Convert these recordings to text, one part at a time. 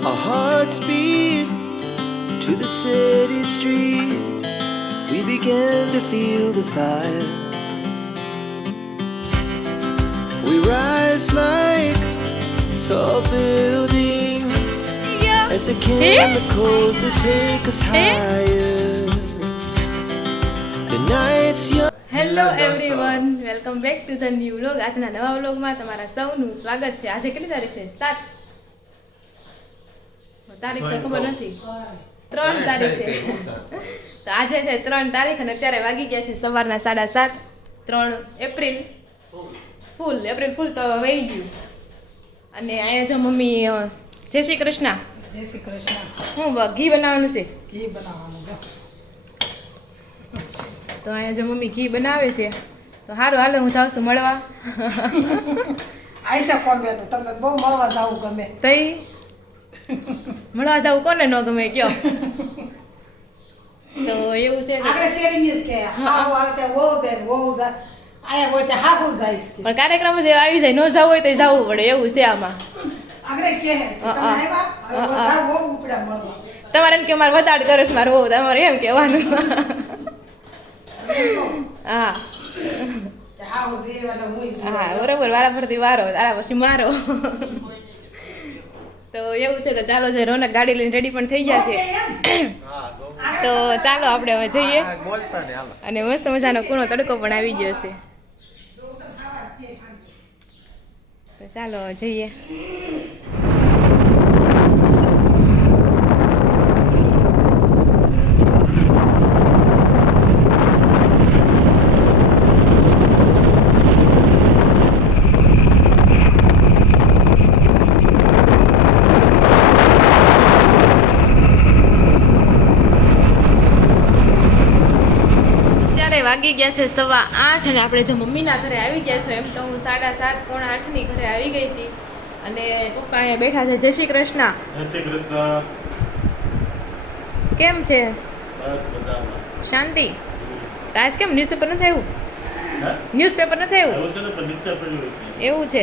Our hearts beat to the city streets. We began to feel the fire. We rise like tall buildings as the chemicals that take us higher. The night's young. Hello everyone, welcome back to the new vlog. આજના નવા વ્લોગમાં તમારા સૌનું સ્વાગત છે. આજે કેટલી તારીખ છે? 7 તારીખ તો ખબર નથી. 3 તારીખ છે. તો આજે છે 3 તારીખ અને અત્યારે વાગી ગયા છે સવારના 7:30. 3 એપ્રિલ ફૂલ તો વહી ગયું. અને અહીંયા જો મમ્મી જય શ્રી કૃષ્ણ. જય શ્રી કૃષ્ણ. હું ઘી બનાવવાનું છે. ઘી બનાવવાનું છે. તો અહીંયા જો મમ્મી ઘી બનાવે છે. તો સારું, હાલો હું જાઉં છું મળવા. આયશા કોણ બેન, તમને બહુ મળવા જવું ગમે? તઈ મળવા જવું કોને ન ગમે કયો? તો એવું છે. આપણે શેરીની જ કે હાવ આવતે વહુ જાય વહુ જાય, આયા હોય તે હાગુ જાય છે. પણ કાર્યક્રમ જે આવી જાય, ન જવું હોય તો જવું પડે, એવું છે આમાં. આપણે કે તમે આવ્યા હવે બધા બહુ ઉપડા મળવા. તમારે એમ કે મારે વધાડ કરે છે મારે, તમારે એમ કહેવાનું. હા હાવ જીવન હું હા બરોબર, વારા ફરતી વારો, તારા પછી મારો. તો એવું છે. તો ચાલો છે, રોનક ગાડી લઈને રેડી પણ થઈ ગયા છે. તો ચાલો આપણે હવે જઈએ. અને મસ્ત મજાનો કૂણો તડકો પણ આવી ગયો છે. તો ચાલો જઈએ. વાગી ગયા છે 8:15 અને આપણે જો મમ્મીના ઘરે આવી ગયા છો. એમ તો હું 7:30 પોણા 8ની ઘરે આવી ગઈ હતી. અને પપ્પા અહીંયા બેઠા છે. જય શ્રી કૃષ્ણ. જય શ્રી કૃષ્ણ. કેમ છે? બસ મજામાં. શાંતિ? આજ કેમ ન્યૂઝપેપર નથી આવ્યું? હા? ન્યૂઝપેપર નથી આવ્યું? આવું છે ને, પણ નીચે પડ્યું છે. એવું છે.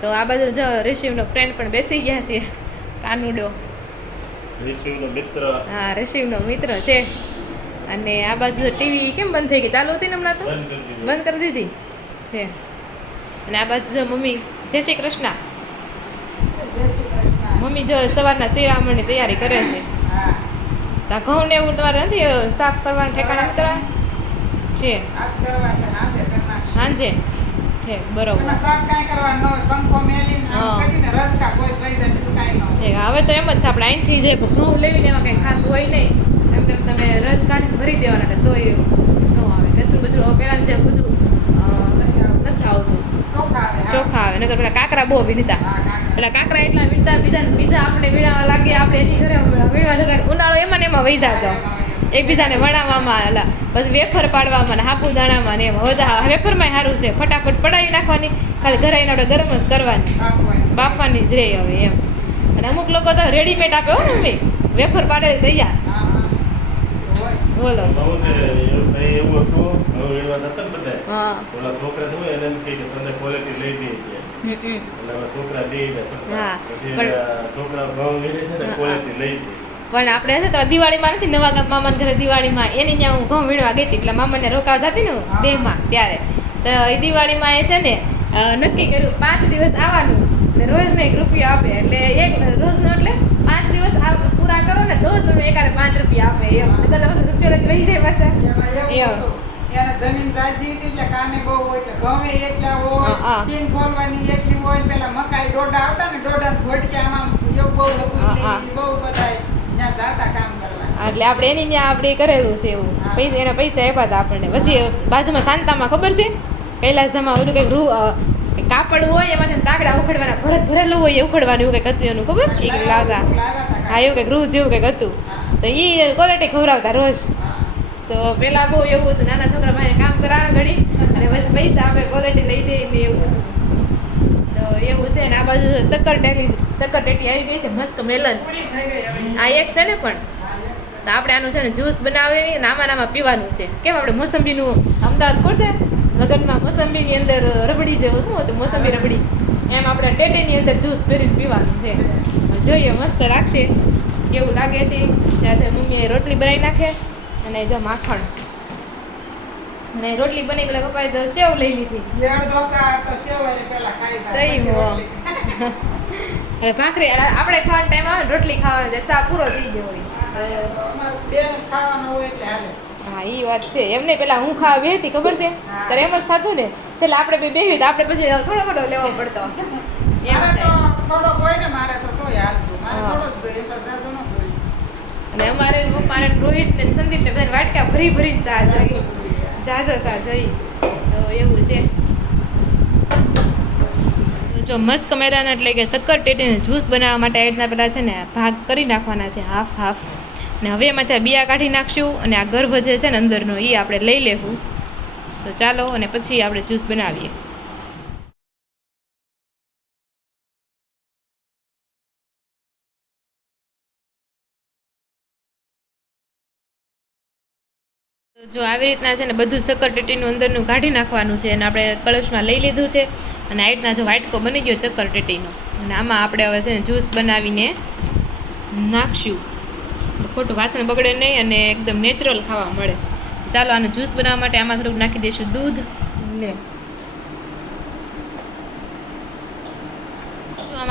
તો આ બાજુ જો રિશિવનો ફ્રેન્ડ પણ બેસી ગયા છે, કાનુડો. રિશિવનો મિત્ર. હા, રિશિવનો મિત્ર છે. અને આ બાજુ ટીવી કેમ બંધ થઈ ગઈ? ચાલુ હતી ને હમણાં તો બંધ કરી દીધી છે. અને આ બાજુ જો મમ્મી. જય શ્રી કૃષ્ણ. જય શ્રી કૃષ્ણ. મમ્મી જો સવારના શ્રીરામણની તૈયારી કરે છે. હા, તો ઘઉં ને એવું તમારે નથી સાફ કરવાનું, ઠેકાણા કરવા છે? આજ કરવા છે, આજે કરવા છે. સાંજે છે, બરોબર. એમાં સાફ કાંઈ કરવાનું ન હોય, પંખો મેલીને આમ હા. કરીને રસ્તા કોઈ લઈ જાય, બીજું કાંઈ ન હોય. છે હવે તો એમ જ છે, આપણે અહીંથી જે ઘઉં લેવીને એમાં કંઈ ખાસ હોય નહીં. એમને તમે રજ કાઢીને ભરી દેવાના, કે તોય ન આવે. કચરું બચરું પહેલાં જે બધું નથી આવતું, ચોખા આવે. હા. ચોખા આવે. નકર પેલા કાંકરા બહુ વીણતા. હા, કાંકરા. પેલા કાંકરા એટલા વીણતા, બીજા આપણે વીણાવા લાગે, આપણે એની ઘરે વીણવા જતા. ઉનાળો એમાં ને એમાં વહી જતો, એકબીજાને વણાવવામાં, એટલે પછી વેફર પાડવામાં ને સાબુદાણામાં ને એમાં. બધા વેફરમાં સારું છે, ફટાફટ પડાવી નાખવાની, ખાલી ઘરે આવીને આપણે ગરમ જ કરવાની, બાફવાની જ રહે હવે એમ. અને અમુક લોકો તો રેડીમેડ આપે હો ને મમ્મી, વેફર પાડે તૈયાર. હા, હા. હોય. બોલો. આવું છે, એવું હતું. હવે એવા નતા ને બધા. હા. ઓલા છોકરા હોય એને એમ કહે કે તમને ક્વોલિટી લઈ દઈએ છીએ. હમ. એટલે હવે છોકરા દે ને હા. પછી પણ- છોકરા ભાવ વીણે છે ને, હા. ક્વોલિટી લઈ દે. પણ આપણે છે તો દિવાળીમાં નથી, નવા ગામ મામાના ઘરે દિવાળીમાં એની ત્યાં હું ઘઉં વીણવા ગઈ હતી. પેલા મામાને રોકાવા જતી ને હું દેહમાં ત્યારે. તો એ દિવાળીમાં એ છે ને નક્કી કર્યું 5 દિવસ આવવાનું ને રોજનો 1 રૂપિયો આપે. એટલે એક રોજનો એટલે 5 દિવસ પૂરા કરો ને તો જ તમને એકારે 5 રૂપિયા આપે એમ. નકર તો પછી રૂપિયો લઈને વહી જાય પાછા. એમાં એવું એમ. હતું. એને જમીન જાજી હતી એટલે કામે બહુ હોય, એટલે ઘઉં એટલા હોય, હા. સીન ફોલવાની એટલી હોય, પેલા મકાઈ ડોડા આવતા ને, ડોડા ભટક્યામાં એવું બહુ હતું. એટલે હા. ઈ બહુ બધાય ત્યાં જાતા કામ કરવા. એટલે આપણે એની ત્યાં આપણે કરેલું છે એવું. હા. પૈસા એના પૈસા આપ્યા હતા આપણને. પછી બાજુમાં શાંતામાં ખબર છે, કૈલાસધામમાં ઓલું કંઈક કાપડ હોય એમાંથી કાગડા ઉખડવાના, ભરેલું હોય એ ઉખડવાનું, એવું કંઈક હતું એનું, ખબર? એ કંઈક લાવતા. હા, એવું કંઈક રૂ જેવું કંઈક હતું. તો એ ક્વોલિટી ખવડાવતા રોજ. તો પેલા બહુ એવું હતું, નાના છોકરા પાસે કામ કરાવે ઘડી અને પછી પૈસા આપે, ક્વોલિટી લઈ દે ને એવું હતું. તો એવું છે. ને આ બાજુ શક્કર ટેટી આવી ગઈ છે, મસ્ત મેલન. આ એક છે ને પણ. તો આપણે આનું છે ને જ્યુસ બનાવી ને આમાં પીવાનું છે. કેમ આપણે મોસંબીનું અમદાવાદ ખોરશે લગ્નમાં મોસંબીની અંદર રબડી જેવું શું હતું, મોસંબી રબડી, એમ આપણે ટેટીની અંદર જ્યુસ ભરીને પીવાનું છે. જોઈએ મસ્ત લાગશે કેવું લાગે છે. ત્યાં તો મમ્મીએ રોટલી બનાવી નાખે અને જો માખણ અને રોટલી બની પેલા પપ્પાએ તો સેવ લઈ લીધી. લેડ ઢોસા તો સેવ એટલે પેલા ખાઈ જાય, તઈ પછી હો. રોટલી. હવે ભાખરી આપણે ખાવાનો ટાઈમ આવે ને રોટલી ખાવાનો એટલે સા પૂરો થઈ ગયો હોય. અમારે બેને જ ખાવાનું હોય એટલે હાલે. હા એ વાત છે. એમ નહીં પેલા હું ખાવા બેહતી ખબર છે હા. ત્યારે એમ જ થતું ને છેલ્લે આપણે બે બેહી તો આપણે પછી થોડો થોડો લેવો પડતો એમ મારે તો થાય. થોડોક હોય ને મારે તો તોય હાલતું. મારે હા. થોડો જ જોઈએ, એમ તો ઝાઝો ન જોઈએ. અને અમારે ને પપ્પાને ને રોહિત ને સંદીપ ને બધા વાટકા ભરી ભરીને ચા જોઈએ જાજો ચા જોઈ તો એવું છે. તો જો મસ્ત મેદાન એટલે કે શક્કર ટેટીને જ્યુસ બનાવવા માટે આ રીતના પેલા છે ને ભાગ કરી નાખવાના છે હાફ હાફ. ને હવે એમાંથી આ બિયા કાઢી નાખશું અને આ ગર્ભ જે છે ને અંદરનો એ આપણે લઈ લેવું. તો ચાલો અને પછી આપણે જ્યુસ બનાવીએ. જો આવી રીતના છે ને બધું શક્કર ટેટીનું અંદરનું કાઢી નાખવાનું છે અને આપણે કળશમાં લઈ લીધું છે અને આ રીતના જો વાટકો બની ગયો શક્કર ટેટીનો અને આમાં આપણે હવે છે ને જ્યુસ બનાવીને નાખશું. ખોટું વાસણ બગડે નહીં અને એકદમ નેચરલ ખાવા મળે. ચાલો આનું જ્યુસ બનાવવા માટે આમાં થોડુંક નાખી દઈશું દૂધ. લે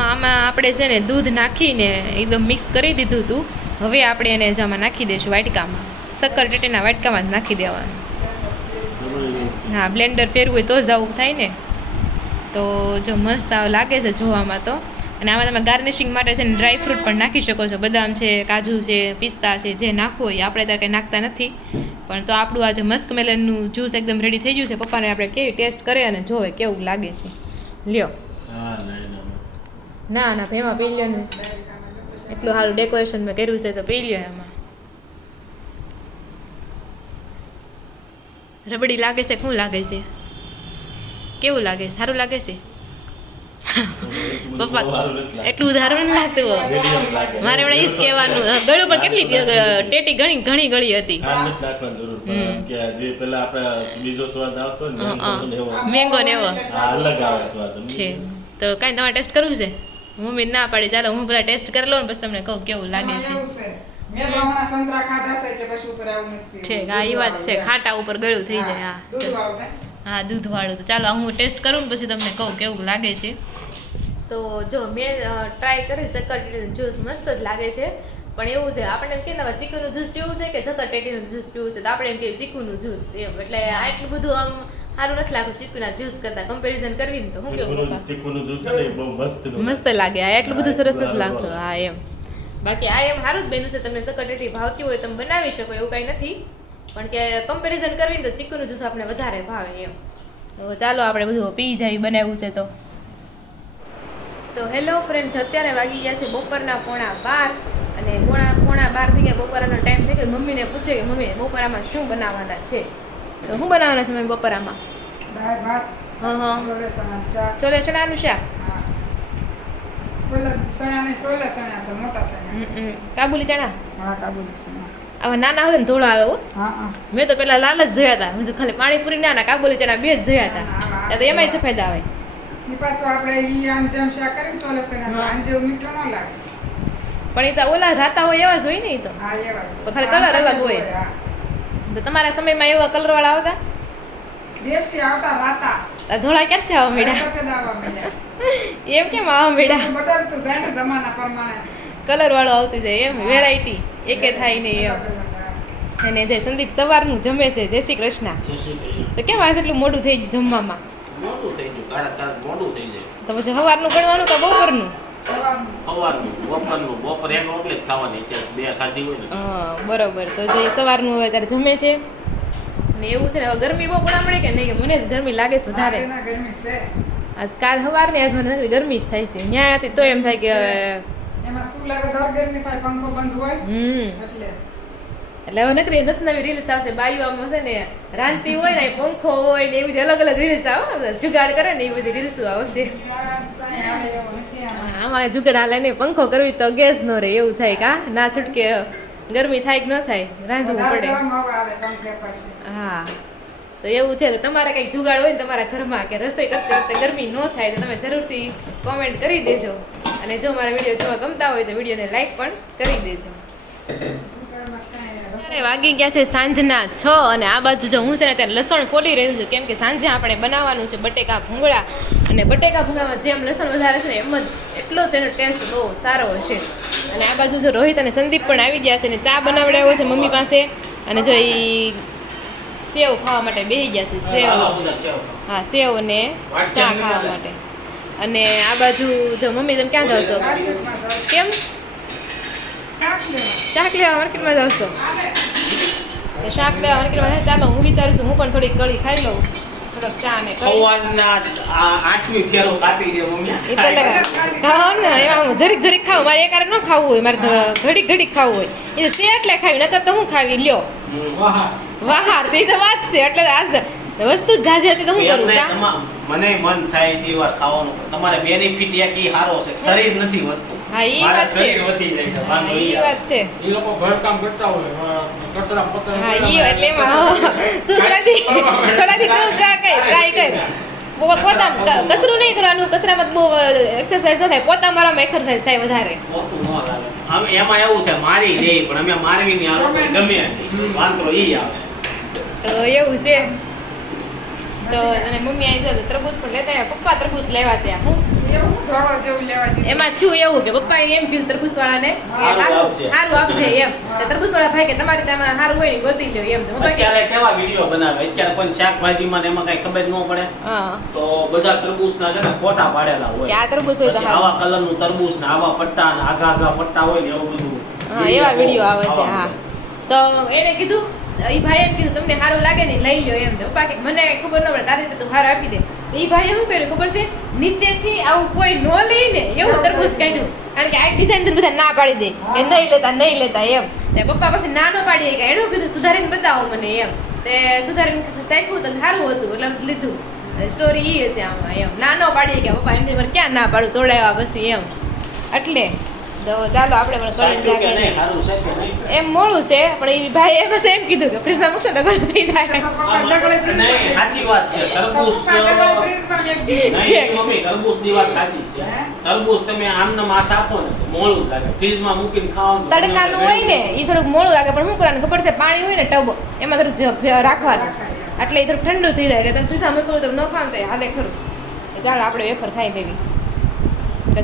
આમાં આપણે છે ને દૂધ નાખીને એકદમ મિક્સ કરી દીધું હતું. હવે આપણે એને જ આમાં નાખી દઈશું વાટકામાં. શક્કર ટેટીના વાટકામાં જ નાખી દેવાનું. હા બ્લેન્ડર ફેરવું હોય તો જ આવું થાય ને. તો જો મસ્ત આવું લાગે છે જોવામાં તો. અને આમાં તમે ગાર્નિશિંગ માટે છે ને ડ્રાય ફ્રૂટ પણ નાખી શકો છો. બદામ છે, કાજુ છે, પિસ્તા છે, જે નાખવું હોય. આપણે ત્યારે કંઈ નાખતા નથી પણ તો આપણું આજે મસ્ક મેલનનું જ્યુસ એકદમ રેડી થઈ ગયું છે. પપ્પાને આપણે કેવી ટેસ્ટ કરે અને જોવે કેવું લાગે છે. લ્યો. ના ના એમાં પી લ્યો ને. એટલું સારું ડેકોરેશન મેં કર્યું છે તો પી લ્યો એમાં. રબડી લાગે છે શું લાગે છે? કેવું લાગે છે? સારું લાગે છે? પપ્પા એટલું ઉધારું નથી લાગતું હોય. મારે હમણાં એ જ કહેવાનું. ગળું પણ કેટલી ટેટી ઘણી ગળી હતી. મેંગો ને એવો છે. તો કાંઈ તમારે ટેસ્ટ કરવું છે? મમ્મી ના પાડી. ચાલો હું પેલા ટેસ્ટ કરી લઉં ને પછી તમને કહું કેવું લાગે છે. એવું છે. મેં તો હમણાં સંતરા ખાધા છે એટલે પછી ઉપર આવું નથી છે પીવું. હા એ વાત છે. ખાટા ઉપર ગળું થઈ જાય. હા, દૂધ હા વાળું થાય. હા દૂધવાળું. તો ચાલો હું ટેસ્ટ કરું ને પછી તમને કહું કેવું લાગે છે. તો જો મેં ટ્રાય કર્યું શક્કર ટેટીનું જ્યુસ મસ્ત જ લાગે છે. પણ એવું છે આપણે એમ કે ને ચીકુનું જ્યુસ પીવું છે કે શક્કર ટેટીનું જ્યુસ પીવું છે તો આપણે એમ કહીએ ચીકુનું જ્યુસ એમ. એટલે આટલું બધું આમ સારું નથી લાગતું ચીકુના જ્યુસ કરતા કમ્પેરિઝન કરવી ને તો હું કેવું પપ્પા? ચીકુનું જ્યુસ છે ને એ બહુ મસ્ત મસ્ત લાગે. આ એટલું બધું સરસ નથી લાગતું. હા એમ બાકી આ એમ સારું જ બન્યું છે. તમને શક્કર ટેટી ભાવતી હોય તમે બનાવી શકો એવું કાંઈ નથી. પણ કે કમ્પેરિઝન કરવી ને તો ચીકુનું જ્યુસ આપણે વધારે ભાવે એમ. તો ચાલો આપણે બધું પી જાય બનાવ્યું છે તો. તો હેલો ફ્રેન્ડ, અત્યારે વાગી ગયા છે બપોરના 11:30 અને પોણા 12 થઈ ગયા. બપોરાનો ટાઈમ થઈ ગયો. મમ્મીને પૂછે કે મમ્મી બપોરામાં શું બનાવવાના છે? તો શું બનાવવાના છે મમ્મી બપોરામાં? દાળ ભાત, હા છોલે ચણાનું શાક. ચોલે ચણાનું શાક. હા. છોલે ચણા નહીં, છોલે ચણા છે, મોટા ચણા. કાબુલી ચણા. હા, કાબુલી ચણા. આવા નાના હોય ને ધોળા આવે હો. હા હા. મેં તો પેલા લાલ જ જોયા હતા. મેં તો ખાલી પાણીપુરી ના કાબુલી ચણા બે જ જોયા હતા. ત્યાં તો એમાંય સફેદ આવે. ઈ પાછું આપણે ઈ આમ જેમ શાક કરીને છોલે ચણા તો આમ જેવું મીઠું ન લાગે. પણ એ તો ઓલા રાતા હોય એવા જ હોય ને એ તો. હા, એવા છે. તો ખાલી colour અલગ હોય. હા. તો તમારા સમયમાં એવા કલર વાળા આવતા? દેશી આવતા રાતા. આ ધોળા ક્યાંથી આવવા માંડ્યા? સફેદ આવવા માંડ્યા. એમ કેમ આવવા માંડ્યા? બદલતું જાય ને જમાના પ્રમાણે. કલર વાળો આવતું જાય એમ. વેરાયટી એકે થાય નહીં એમ. અને જે સંદીપ સવારનું જમે છે જય શ્રી કૃષ્ણ. તો કેમ આજે એટલું મોડું થઈ ગયું જમવામાં? મોડું થઈ ગયું, કારક મોડું થઈ જાય. તો પછી સવારનું ગણવાનું કે બપોરનું? સવારનું. સવારનું, બપોરનું, બપોર એક રોટલી જ ખાવાની, અત્યારે બે ખાધી હોય ને. હા બરોબર. તો જે સવારનું હોય ત્યારે જમે છે. અને એવું છે ને હવે ગરમી બહુ પડવા મળે કે નહીં? કે મને જ ગરમી લાગે છે વધારે. એના ગરમી છે. આજ કાલ સવારની આજ મને ગરમી જ થાય છે. ન્યા હતી તો એમ થાય કે એમાં શું લાગે દર ગરમી થાય, પંખો બંધ હોય એટલે હવે નકરી નથી નવી રીલ્સ આવશે. બાયું આમ છે ને રાંધતી હોય ને પંખો હોય ને એવી બધી અલગ અલગ રીલ્સ આવે. જુગાડ કરે ને એવી બધી રીલ્સો આવશે. કાંઈ હાલે એવું નથી આમાં. આમાં જુગાડ હાલે નહીં. પંખો કરવી તો ગેસ ન રહે એવું થાય. કા ના છૂટકે ગરમી થાય કે ન થાય રાંધવું વધારે પડે. ગરમ હવા આવે પંખે પાસે. હા તો એવું છે તો તમારે કંઈક જુગાડ હોય ને તમારા ઘરમાં કે રસોઈ કરતી વખતે ગરમી ન થાય તો તમે જરૂરથી કોમેન્ટ કરી દેજો અને જો મારા વિડીયો જોવા ગમતા હોય તો વિડીયોને લાઈક પણ કરી દેજો. અરે વાગી ગયા છે સાંજના 6 અને આ બાજુ જો હું છે ને ત્યારે લસણ ફોલી રહ્યું છું કેમ કે સાંજે આપણે બનાવવાનું છે બટેકા ભૂંગળા અને બટેકા ભૂંગળામાં જેમ લસણ વધારે છે ને એમ જ એટલો તેનો ટેસ્ટ બહુ સારો હશે. અને આ બાજુ જો રોહિત અને સંદીપ પણ આવી ગયા છે ને ચા બનાવડાવ્યો છે મમ્મી પાસે અને જો એ સેવ ખાવા માટે બેસી ગયા છે સેવ. હા સેવ અને ચા ખાવા માટે. અને આ બાજુ જો મમ્મી તમે ક્યાં જાવ છો? કેમ શાક લેવા માર્કેટમાં જાવ છો? તો શાક લેવા માર્કેટમાં ચાલો હું વિચારું છું હું પણ થોડીક કળી ખાઈ લઉં. થોડોક ચા ને કળી સવારના 8મી ફેરો કાપી છે મમ્મી. એ પેલા ખાવ ને એમાં જરીક ખાવું મારે એકારે ન ખાવું હોય મારે ઘડીક ખાવું હોય એ છે એટલે ખાવી નકર તો હું ખાવી લ્યો વાહાર તે તો વાત છે એટલે આ વસ્તુ જ જાજી હતી તો હું કરું મને મન થાય છે વાર ખાવાનું તમારે બેનિફિટ એક ઈ સારો છે શરીર નથી વધતું. હા ઈ મારા વાત છે શરીર વધી જાય છે વાંધો ઈ ઈ વાત છે એ લોકો ઘરકામ કરતા હોય કચરા પતરા હા ઈ એટલે એમાં તું થોડાથી તું ટ્રાય કર પોતા કસરું નહીં કરવાનું કસરામાં બહુ એક્સરસાઇઝ ન થાય પોતા મારામાં એક્સરસાઇઝ થાય વધારે. પોતું ન લાગે આમ એમાં એવું થાય મારી દે પણ અમે મારવી ની આલો ગમે હતી વાંધો ઈ આવે. તો એવું છે તો અને મમ્મી આવી જાય તરબૂચ પણ લેતા આવ્યા પપ્પા તરબૂચ લેવા છે હું એવું ધોળો જેવું લેવા દીધું. એમાં થયું એવું કે પપ્પાએ એમ કીધું તરબૂચ વાળાને સારું આપશે એમ તો તરબૂચ વાળા ભાઈ કે તમારી ત્યાં સારું હોય ને ગોતી લ્યો એમ તો અત્યારે કેવા વિડીયો બનાવે અત્યારે કોઈ શાકભાજીમાં ને એમાં કઈ ખબર ન પડે હા તો બધા તરબૂચના છે ને ફોટા પાડેલા કે હોય આ તરબૂચ હોય તો પછી સારું. આવા કલરનું તરબૂચ ને આવા પટ્ટા ને આગા પટ્ટા હોય ને એવું બધું હા એવા વિડીયો આવે છે હા. તો એને કીધું એ ભાઈ એમ કીધું તમને સારું લાગે ને લઈ લ્યો એમ તો પપ્પા કે મને ખબર ન પડે તારી રીતે તું હાર આપી દે. એ ભાઈએ શું કર્યું ખબર છે નીચેથી આવું કોઈ નો લઈને એવું તરબૂચ કાઢ્યું કારણ કે આ ડિઝાઇન બધા ના પાડી દે કે નહીં લેતા એમ તે પપ્પા પછી ના ન પાડી કે એનું કીધું સુધારીને બતાવો મને એમ તે સુધારીને ચાખ્યું તો સારું હતું એટલે પછી લીધું. સ્ટોરી એ છે આમાં એમ ના ન પાડીએ કે પપ્પા એમ મારે ક્યાં ના પાડું તોડાવ્યા પછી એમ એટલે તો ચાલો આપણે પણ સાચું કે કરી નહીં સારું છે કે નહીં એમ મોડું છે પણ એ ભાઈ એ બસ એમ કીધું કે ફ્રીજમાં મૂકશો તો ઘણું થઈ જાય. નહીં સાચી વાત છે તરબૂચ ફ્રીજમાં મેં નહીં મમ્મી તરબૂચની વાત સાચી છે તરબૂચ તમે આમને માસ આપો ને તો મોળું લાગે ફ્રીજમાં મૂકીને ખાવાનું તડકાનું હોય ને એ થોડુંક મોડું લાગે પણ શું કરવાનું ખબર છે પાણી હોય ને ટબ એમાં થોડુંક રાખવાનું એટલે એ થોડુંક ઠંડુ થઈ જાય એટલે તમે ફ્રીજમાં મૂકવું તો ન ખાવાનું તો હાલે ખરું. ચાલો આપણે વેફર ખાઈ લેવી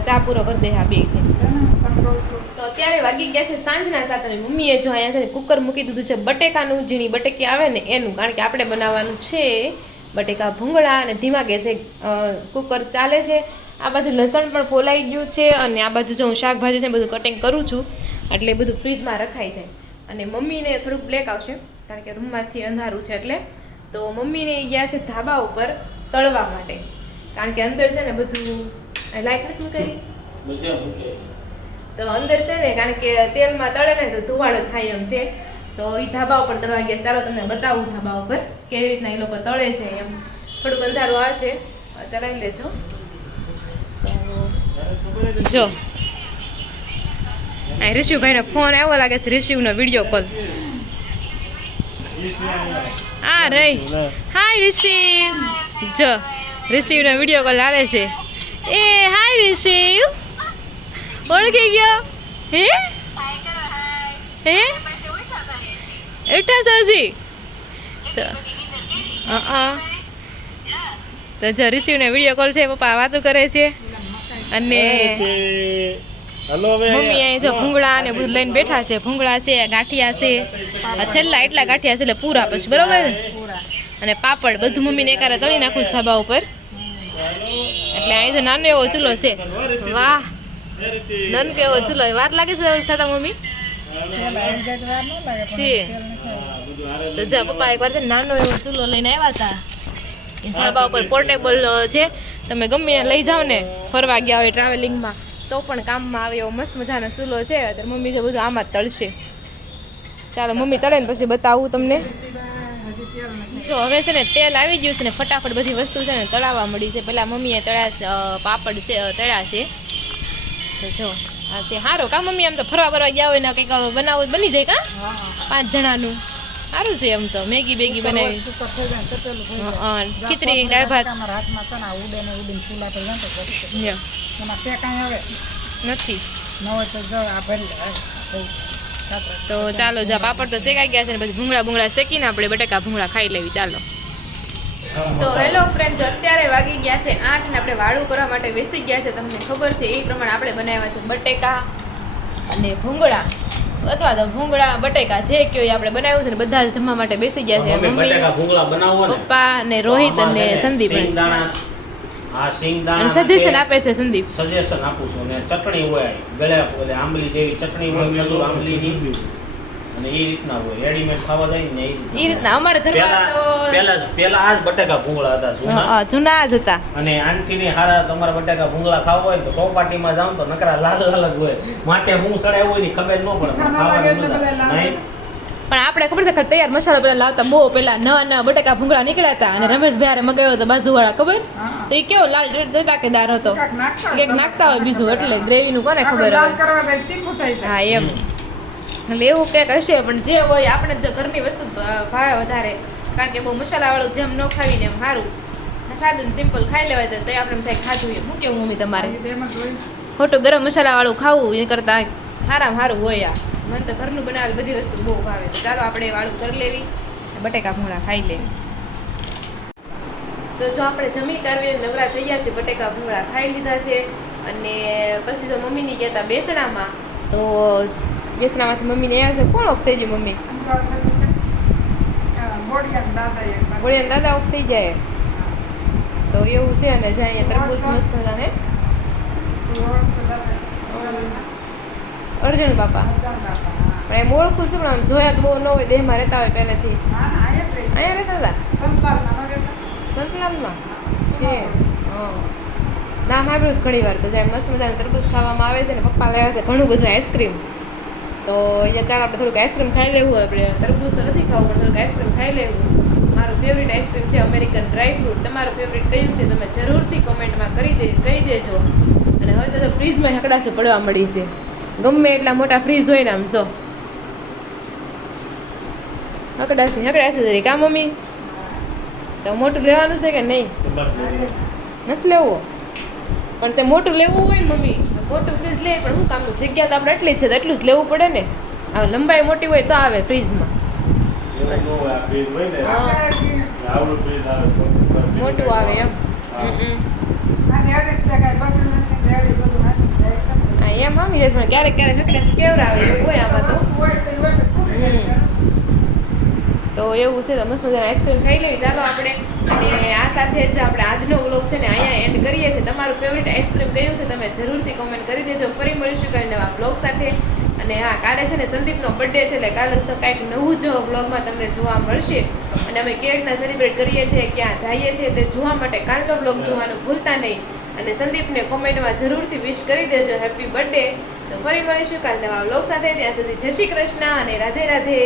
ચા પૂરો કરી દે હા બે. તો અત્યારે વાગી ગયા છે સાંજના 7 અને મમ્મીએ જો અહીંયા છે કુકર મૂકી દીધું છે બટેકાનું ઝીણી બટેકી આવે ને એનું કારણ કે આપણે બનાવવાનું છે બટેકા ભૂંગળા અને ધીમા ગેસે કુકર ચાલે છે. આ બાજુ લસણ પણ ફોલાઈ ગયું છે અને આ બાજુ જો હું શાકભાજી છે બધું કટિંગ કરું છું એટલે બધું ફ્રીજમાં રખાઈ જાય. અને મમ્મીને થોડુંક બ્લેક આવશે કારણ કે રૂમમાંથી અંધારું છે એટલે તો મમ્મીને ગયા છે ધાબા ઉપર તળવા માટે કારણ કે અંદર છે ને બધું લાઈટ નથી મૂકેલી બધે મૂકે તો અંદર છે ને કારણ કે તેલમાં તળે ને તો ધુવાડો થાય એમ છે તો એ ધાબા ઉપર તળવા ગયા. ચાલો તમને બતાવું ધાબા ઉપર કેવી રીતના એ લોકો તળે છે એમ. થોડુંક અંધારું આવશે ચલાવી લેજો. જો આ ઋષિભાઈનો ફોન આવ્યો લાગે છે ઋષિનો વિડીયો કોલ. હા રહી હાય ઋષિ જો ઋષિનો વિડીયો કોલ આવે છે. એ હાય ઋષિ ઓળખી ગયો હે હે ઉઠા સજી તો તો જો ઋષિનો વિડીયો કોલ છે પપ્પા વાતો કરે છે અને મમ્મી અહીં જો ભૂંગળા ને બધું લઈને બેઠા છે. ભૂંગળા છે ગાંઠિયા છે છેલ્લા એટલા ગાંઠિયા છે એટલે પૂરા પછી બરોબર અને પાપડ બધું મમ્મીને એકારે તળી નાખું છું ધાબા ઉપર એટલે અહીં તો નાનો એવો ચૂલો છે. વાહ નાનો એવો ચૂલો વાર લાગે છે થતા મમ્મી છે તો જા પપ્પા એકવાર છે નાનો એવો ચૂલો લઈને આવ્યા હતા એ ધાબા ઉપર પોર્ટેબલ છે તમે ગમે લઈ જાઓ ને ફરવા ગયા હોય ટ્રાવેલિંગમાં તો પણ કામમાં આવે એવો મસ્ત મજાનો ચૂલો છે. અત્યારે મમ્મી જો બધું આમાં જ તળશે. ચાલો મમ્મી તળે ને પછી બતાવું તમને. જો હવે છે ને તેલ આવી ગયું છે ને ફટાફટ બધી વસ્તુ છે ને તળાવવા મળી છે. પહેલાં મમ્મીએ તળ્યા પાપડ છે તળ્યા છે તો જો આ તે સારું કા મમ્મી આમ તો ફરવા ફરવા ગયા હોય ને કંઈક બનાવવું બની જાય કા 5 જણાનું સારું છે એમ તો મેગી બેગી બનાવી કુકર થઈ જાય ને તપેલું થઈ જાય. ખીચડી દાળ ભાત અમારા હાથમાં છે ને આ ઉડે ને ઉડીને ચૂલા પર જાય તો બળી જાય. લ્યો, એમાં તે કાંઈ આવે નથી ન હોય તો જો આ ભરી લે બહુ ખાતર. તો ચાલો જા પાપડ તો શેકાઈ ગયા છે ને પછી ભૂંગળા ભૂંગળા શેકીને આપણે બટેકા ભૂંગળા ખાઈ લેવી ચાલો. તો હેલો ફ્રેન્ડ, જો અત્યારે વાગી ગયા છે 8 ને આપણે વાળું કરવા માટે બેસી ગયા છે. તમને ખબર છે એ પ્રમાણે આપણે બનાવ્યા છે બટેકા અને ભૂંગળા અથવા તો ભૂંગળા બટેકા જે કયો એ આપણે બનાવ્યું છે ને બધા જ જમવા માટે બેસી ગયા છે. મમ્મી મમ્મી, બટાકા ભૂંગળા બનાવો ને પપ્પા અને રોહિત અને સંદીપ સિંગદાણા આ અને સિંગદાણા સજેશન આપે છે સંદીપ. સજેશન આપું છું ને ચટણી હોય ગળે ઓલે આંબલી જેવી ચટણી હોય ખજૂર આંબલીની અને એ રીતના હોય રેડીમેડ ખાવા જાય ને એ રીતના અમારા ઘરમાં તો પેલા આ જ બટાકા ભૂંગળા હતા જૂના જૂના જ હતા. અને આનથી ને હારા તમારા બટાકા ભૂંગળા ખાવા હોય તો સોપાટીમાં જાવ તો નકરા લાલ લાલ જ હોય માથે હું સડાય હોય ની ખબર ન પડે તીખા ન લાગે એટલે બધા લાલ. નહીં? પણ આપણે ખબર છે કે તૈયાર મસાલો પેલા લાવતા બહુ પેલા નવા બટેકા ભૂંગળા નીકળ્યા હતા અને રમેશભાઈ હારે મગાવ્યો હતો બાજુવાળા ખબર હા. તો એ કેવો લાલ ચટાકેદાર હતો કાંઈક નાખતા હોય કંઈક નાખતા હોય બીજું એટલે ગ્રેવી નું કોને આપણે ખબર લાલ હવે. કરવા જાય તીખું થઈ જાય. હા એમ એટલે એવું કંઈક હશે પણ જે હોય આપણે જો ઘરની વસ્તુ ભાવે વધારે કારણ કે બહુ મસાલાવાળું જેમ ન ખાવીને એમ સારું સાદું સિમ્પલ ખાઈ લેવાય તો આપણે એમ થાય ખાધું એમ. શું કેવું મમ્મી તમારે એમ જ હોય. ખોટું ગરમ મસાલાવાળું ખાવું એ કરતાં સારામાં સારું હોય આ. મને તો ઘરનું બનાવેલ બધી વસ્તુ બહુ ભાવે. તો ચાલો આપણે વાળું કરી લેવી બટેકા ભૂંગળા ખાઈ લેવી. તો જો આપણે જમી કરવી નવરા થઈ ગયા છે બટેકા ભૂંગળા ખાઈ લીધા છે અને પછી તો મમ્મીની ગયા હતા બેસણામાં. તો બેસણામાંથી મમ્મીને આવ્યા છે કોણ ઓફ થઈ ગયું મમ્મી બોડિયાના દાદા એક પાસે. બોળિયા દાદા ઓફ થઈ જાય તો એવું છે. અને જ્યાં અહીંયા તરબૂચ મસ્ત હે અર્જુન બાપા પણ એમ ઓળખું છું પણ આમ જોયા તો બહુ ન હોય દેહમાં રહેતા હોય પહેલેથી. અહીંયા રહેતા હતા સંતલાલમાં છે. નામ સાંભળ્યું છે ઘણી વાર. તો જ્યાં મસ્ત મજાનું તરબૂચ ખાવામાં આવે છે ને પપ્પા લેવા છે ઘણું બધું આઈસ્ક્રીમ. તો અહીંયા ચાલો આપણે થોડુંક આઈસ્ક્રીમ ખાઈ લેવું. આપણે તરબૂચ તો નથી ખાવું પણ થોડુંક આઈસ્ક્રીમ ખાઈ લેવું. મારું ફેવરિટ આઈસ્ક્રીમ છે અમેરિકન ડ્રાય ફ્રૂટ. તમારું ફેવરિટ કયું છે તમે જરૂરથી કોમેન્ટમાં કહી દેજો. અને હવે તો ફ્રીજમાં હકડાશે પડવા મળી છે. ગમે એટલા મોટા ફ્રીજ હોય ને આમ તો હકડાશે જરી કા મમ્મી. તો મોટું લેવાનું છે કે નહીં નથી લેવું પણ તે મોટું લેવું હોય ને મમ્મી મોટું ફ્રીજ લે પણ શું કામનું જગ્યા તો આપણે એટલી જ છે તો એટલું જ લેવું પડે ને. હવે લંબાઈ મોટી હોય તો આવે ફ્રીજમાં એવું ન હોય આ ફ્રીજ હોય ને આવડું ફ્રીજ આવે મોટું આવે એમ. હા એમ આમી જાય પણ ક્યારેક હકડાશ કેવડાવે એવું હોય આમાં તો. તો એવું છે તો મસ્ત મજાની આઈસ્ક્રીમ ખાઈ લેવી ચાલો આપણે. અને આ સાથે જ આપણે આજનો વ્લોગ છે ને અહીંયા એન્ડ કરીએ છીએ. તમારું ફેવરિટ આઈસ્ક્રીમ કયું છે તમે જરૂરથી કોમેન્ટ કરી દેજો. ફરી મળીશું કંઈ નવા વ્લોગ સાથે. અને હા કાલે છે ને સંદીપનો બર્થડે છે એટલે કાલે કાંઈક નવું જ વ્લોગમાં તમને જોવા મળશે. અને અમે કેવી રીતના સેલિબ્રેટ કરીએ છીએ ક્યાં જઈએ છીએ તે જોવા માટે કાલનો વ્લોગ જોવાનું ભૂલતા નહીં. અને સંદીપને કોમેન્ટમાં જરૂરથી વિશ કરી દેજો હેપી બર્થડે. તો ફરી મળીશું કાલ નવા વ્લોગ સાથે. ત્યાં સુધી જય શ્રી કૃષ્ણ અને રાધે રાધે.